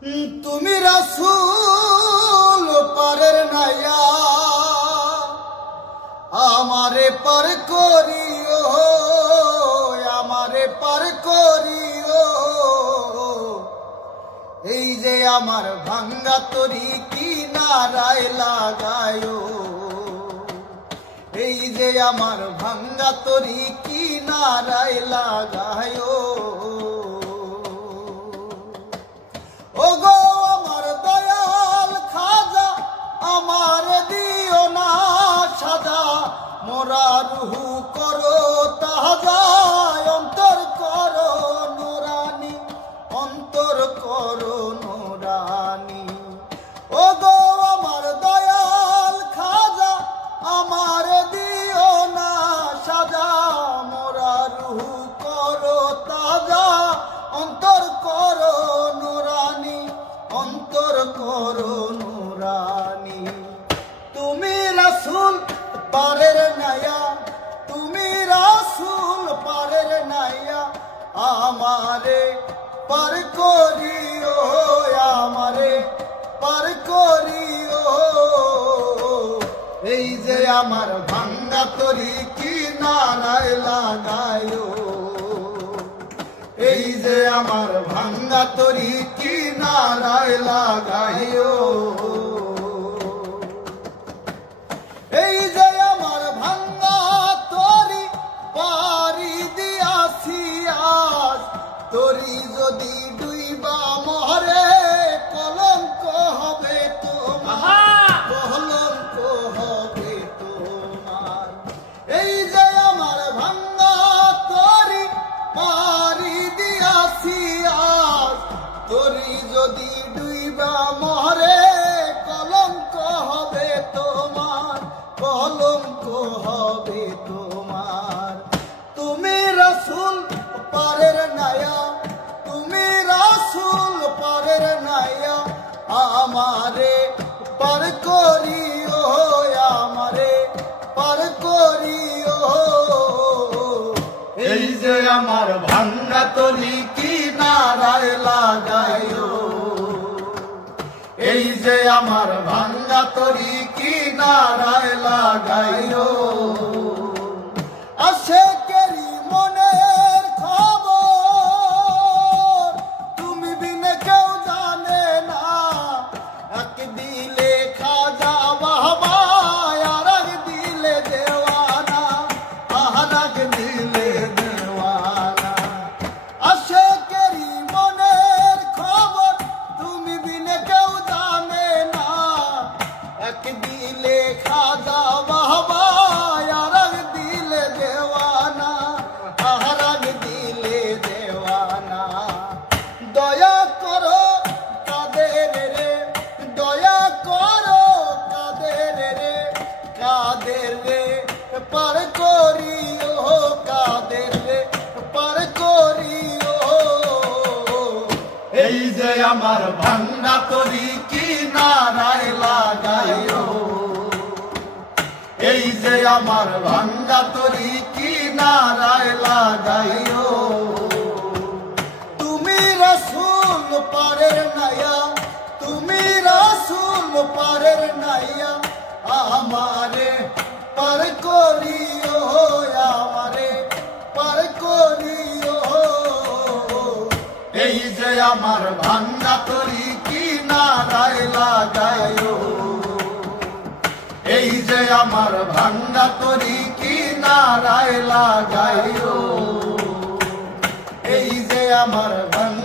তুমি রাসূল পারের নাইয়া আমারে পার করিও, আমারে পার করিও। এই যে আমার ভাঙ্গা তরি কিনারায় লাগায়ো, এই যে আমার ভাঙ্গা তরি কিনারায় লাগায়ো। ওগো আমার দয়াল খাজা আমার দিও না সাজা, মোরা রুহু করো তাজা, অন্তর করো নুরানি, অন্তর করো নুরানি। ওগো আমার দয়াল খাজা আমার দিও না সাজা, মোরা রুহু করো তাজা, অন্তর করো নুরানি, অন্তর করো নুরানি। তুমি রাসূল পারের নাইয়া, তুমি রাসূল পারের নাইয়া আমারে পার করিও, আমারে পার করিও। এই যে আমার ভাঙ্গা তরি কিনারায় লাগায়ো, এই যে আমার ভাঙ্গা তরি কিনারায় লাগাইও। এই যে আমার ভাঙ্গা তরি পারি দিয়াছি আজ, তরি যদি ডুইবা মরে কলঙ্ক হবে তোমার, কলঙ্ক হবে তোমার। এই যে আমার ভাঙ্গা তরি পারি দিয়াছি আজ, তরি যদি ডুইবা মরে কলঙ্ক হবে তোমার, কলঙ্ক হবে তোমার। তুমি রাসূল পারের নাইয়া, তুমি রাসূল পারের নাইয়া আমারে পার করিও, আমারে পার করিও। এই যে আমার ভাঙ্গা তরি কিনারায় লাগাইও, এই যে আমার ভাঙ্গা তরি কিনারায় লাগাইও। আশেকেরি মনের খবর তুমি বিনে কেউ জানে না, এক দিলে খাজা বাবা আর এক দিলে দেওয়ানা, আর এক দিলে দেওয়ানা। আশেকেরি মনের খবর তুমি বিনে কেউ জানে না, এক দিলে খাজা বাবা আর এক দিলে দেওয়ানা, আর এক দিলে দেওয়ানা। দয়া করো কাদের রে, দয়া করো কাদের রে, কাদের রে পার করিও, কাদের রে পার করিও। এই যে আমার ভাঙ্গা তরি কিনারায় লাগাইও, এই যে আমার ভাঙ্গা তরি কিনারায় লাগাইও। তুমি রাসূল পারের নাইয়া, তুমি রাসূল পারের নাইয়া আমারে পার করিও, আমারে পার করিও। এই যে আমার ভাঙ্গা তরি কিনারায় লাগাইও, এই যে আমার ভাঙ্গা তরি কিনারায় লাগাইও, এই যে আমার ভাঙ্গা